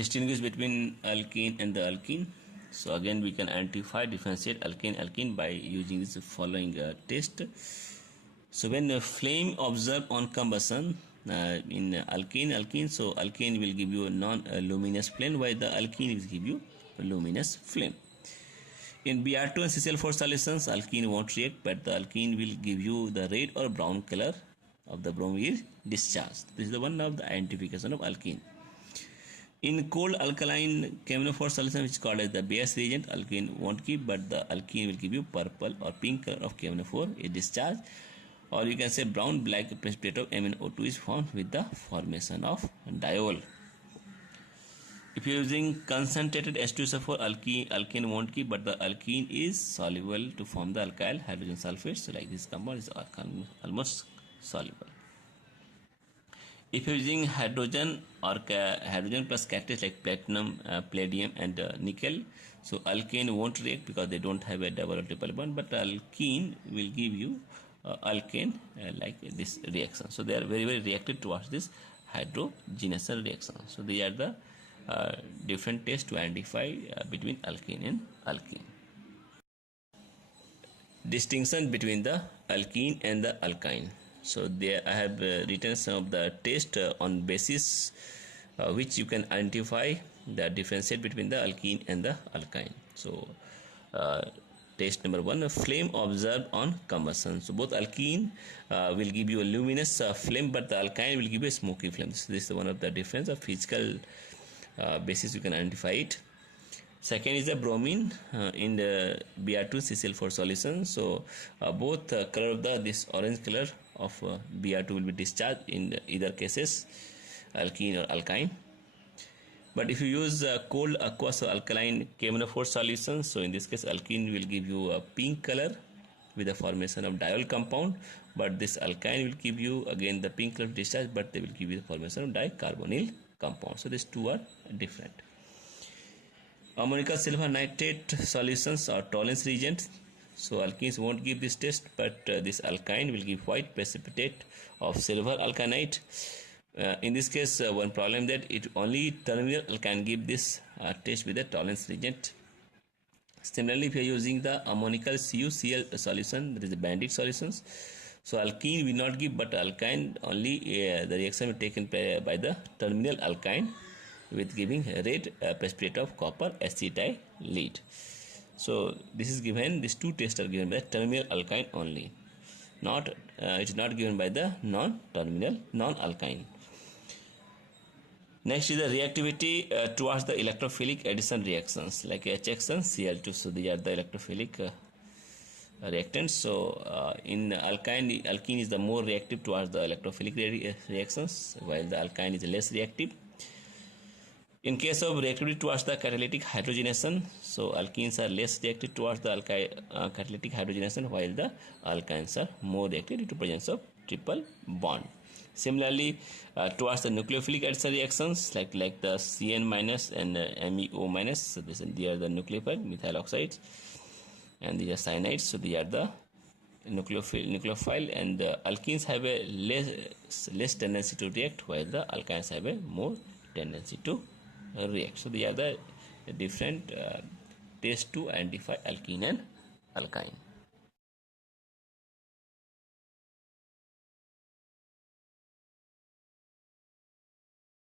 distinguish between alkene and the alkene. So again we can identify, differentiate alkene by using this following test. So when a flame observed on combustion in alkene, so alkene will give you a non-luminous flame, while the alkene will give you a luminous flame. In Br2 and CCl4 solutions, alkene won't react, but the alkene will give you the red or brown color of the bromine discharge. This is the one of the identification of alkene. In cold alkaline KMnO4 solution, which is called as the base reagent, alkene won't give, but the alkene will give you purple or pink color of KMnO4 is discharged, or you can say brown black precipitate of MnO2 is formed with the formation of diol. If you are using concentrated H2SO4, alkene won't give, but the alkene is soluble to form the alkyl hydrogen sulfate. So like this compound is almost soluble. If you are using hydrogen or hydrogen plus catalyst like platinum, palladium and nickel, so alkane won't react because they don't have a double or triple bond, but alkene will give you alkane like this reaction. So they are very reactive towards this hydrogenation reaction. So they are the different tests to identify between alkene and alkene. Distinction between the alkene and the alkyne. So there I have written some of the tests on basis which you can identify the differentiate between the alkene and the alkyne. So test number 1, a flame observed on combustion. So both alkene will give you a luminous flame, but the alkyne will give you a smoky flame. So this is one of the difference of physical basis you can identify it. Second is the bromine in the Br2 CCl4 solution. So both color of this orange color of Br2 will be discharged in either cases, alkene or alkyne. But if you use cold aqueous or alkaline KMnO4 solution, so in this case alkene will give you a pink color with the formation of diol compound, but this alkyne will give you again the pink color discharge, but they will give you the formation of dicarbonyl compound. So these two are different. Ammonical silver nitrate solutions are tolerance reagents. So alkenes won't give this test, but this alkyne will give white precipitate of silver alkynate. In this case, one problem that it only terminal can give this test with a tolerance reagent. Similarly, if you are using the ammonical CuCl solution, that is the banded solutions, so alkene will not give, but alkyne only the reaction will taken by the terminal alkyne with giving red precipitate of copper acetyl lead. So this is given, these two tests are given by the terminal alkyne only, not it is not given by the non-terminal non-alkyne. Next is the reactivity towards the electrophilic addition reactions like HX and Cl2. So these are the electrophilic reactants. So in alkyne, alkene is the more reactive towards the electrophilic reactions, while the alkyne is less reactive. In case of reactivity towards the catalytic hydrogenation, so alkenes are less reactive towards the catalytic hydrogenation, while the alkynes are more reactive due to presence of triple bond. Similarly, towards the nucleophilic addition reactions like the Cn minus and MEO minus, so they are the nucleophile methyl oxides, and these are cyanides. So they are the nucleophile, and the alkenes have a less tendency to react, while the alkynes have a more tendency to react. So they are the different tests to identify alkene and alkyne.